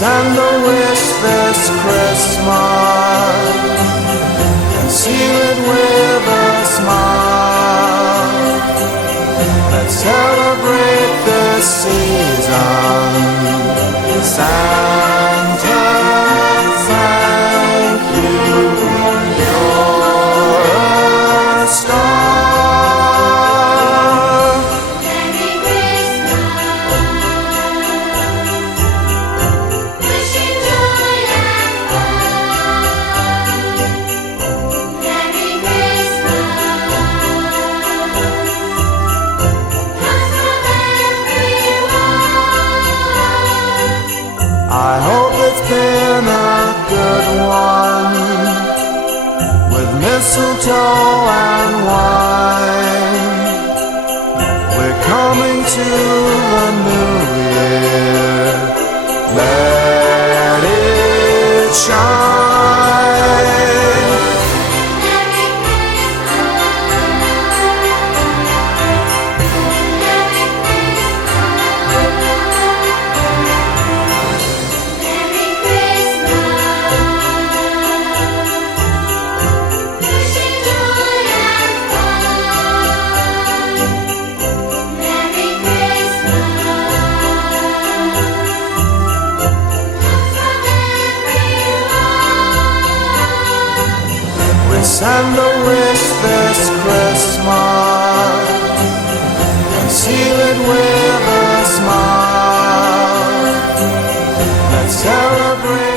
send a wish this Christmas and seal it with a smile. Let's celebrate this season. Santa, thank you. You're a star. I hope it's been a good one, with mistletoe and wine. We're coming to the new year, let it shine. Send a wish this Christmas and seal it with a smile. Let's celebrate.